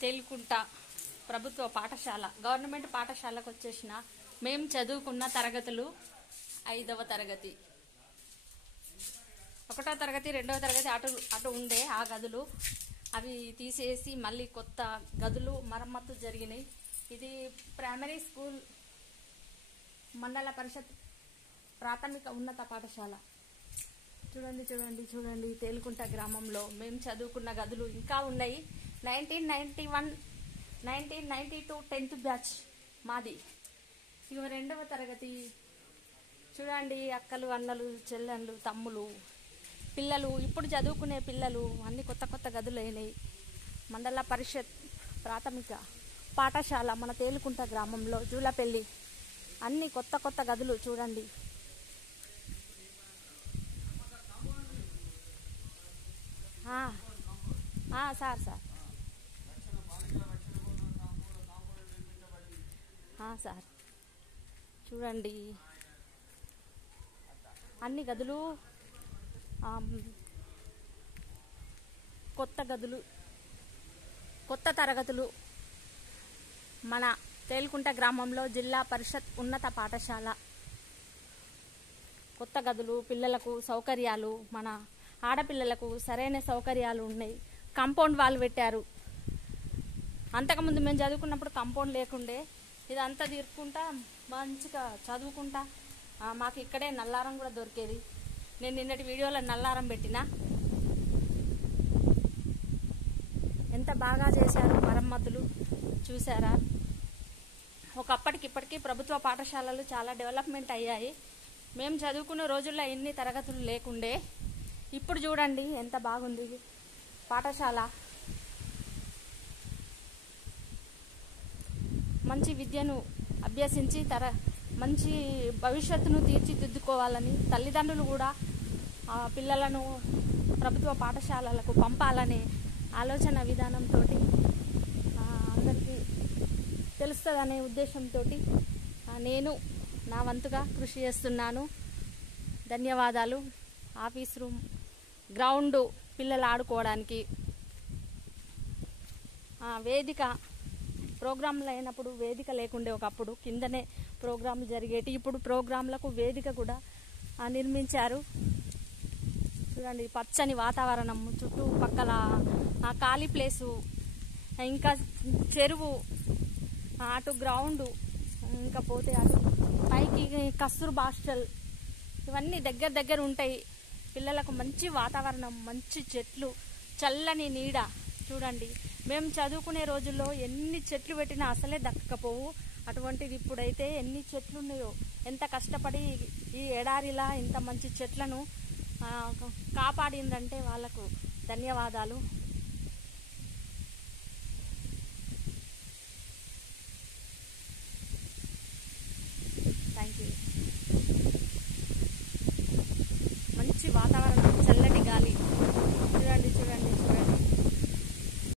తేలుకుంట ప్రభుత్వ పాఠశాల గవర్నమెంట్ పాఠశాలకు వచ్చేసిన మేము చదువుకున్న తరగతులు 5వ తరగతి 1వ తరగతి 2వ తరగతి అటు ఉండే ఆ గదులు అవి తీసేసి మళ్ళీ కొత్త గదులు మరమ్మతు జరిగినాయి. ఇది ప్రైమరీ స్కూల్ మండల పరిషత్ ప్రాథమిక ఉన్నత పాఠశాల. చూడండి చూడండి చూడండి తేలుకుంట గ్రామంలో మేము చదువుకున్న గదులు ఇంకా ఉన్నాయి. 1992 10th బ్యాచ్ మాది. ఇక 2వ తరగతి చూడండి, అక్కలు అన్నలు చెల్లెళ్ళు తమ్ములు పిల్లలు ఇప్పుడు చదువుకునే పిల్లలు అన్ని కొత్త కొత్త గదులు అయినాయి. మండల పరిషత్ ప్రాథమిక పాఠశాల మన తేలుకుంట గ్రామంలో జూలపల్లి అన్ని కొత్త కొత్త గదులు చూడండి. సార్ సార్ చూడండి అన్ని గదులు కొత్త గదులు కొత్త తరగతులు మన తేలుకుంట గ్రామంలో జిల్లా పరిషత్ ఉన్నత పాఠశాల. కొత్త గదులు పిల్లలకు సౌకర్యాలు, మన ఆడపిల్లలకు సరైన సౌకర్యాలు ఉన్నాయి. కాంపౌండ్ వాల్ పెట్టారు. అంతకుముందు మేము చదువుకున్నప్పుడు కాంపౌండ్ లేకుండే. ఇదంతా తీర్పుకుంటా మంచిగా చదువుకుంటా మాకు ఇక్కడే నల్లారం కూడా దొరికేది. నేను నిన్నటి వీడియోలో నల్లారం పెట్టినా. ఎంత బాగా చేశారు మరమ్మతులు చూసారా. ఒకప్పటికి ఇప్పటికీ ప్రభుత్వ పాఠశాలలు చాలా డెవలప్మెంట్ అయ్యాయి. మేము చదువుకునే రోజుల్లో ఎన్ని తరగతులు లేకుండే. ఇప్పుడు చూడండి ఎంత బాగుంది పాఠశాల. మంచి విద్యను అభ్యసించి మంచి భవిష్యత్తును తీర్చిదిద్దుకోవాలని తల్లిదండ్రులు కూడా పిల్లలను ప్రభుత్వ పాఠశాలలకు పంపాలనే ఆలోచన విధానంతో అందరికీ తెలుస్తుందనే ఉద్దేశంతో నేను నా వంతుగా కృషి చేస్తున్నాను. ధన్యవాదాలు. ఆఫీస్ రూమ్, గ్రౌండ్ పిల్లలు ఆడుకోవడానికి, వేదిక ప్రోగ్రాంలు అయినప్పుడు వేదిక లేకుండే. ఒకప్పుడు కిందనే ప్రోగ్రాంలు జరిగేటి. ఇప్పుడు ప్రోగ్రాంలకు వేదిక కూడా నిర్మించారు. చూడండి పచ్చని వాతావరణం, చుట్టుపక్కల ఖాళీ ప్లేసు, ఇంకా చెరువు, అటు గ్రౌండ్, ఇంకా పోతే అటు పైకి కస్తూర్బా హాస్టల్, ఇవన్నీ దగ్గర ఉంటాయి. పిల్లలకు మంచి వాతావరణం, మంచి చెట్లు, చల్లని నీడ. చూడండి మేము చదువుకునే రోజుల్లో ఎన్ని చెట్లు పెట్టినా అసలే దక్కకపోవు. అటువంటిది ఇప్పుడైతే ఎన్ని చెట్లు ఉన్నాయో. ఎంత కష్టపడి ఈ ఎడారిలా ఇంత మంచి చెట్లను కాపాడిందంటే వాళ్ళకు ధన్యవాదాలు. Thank you.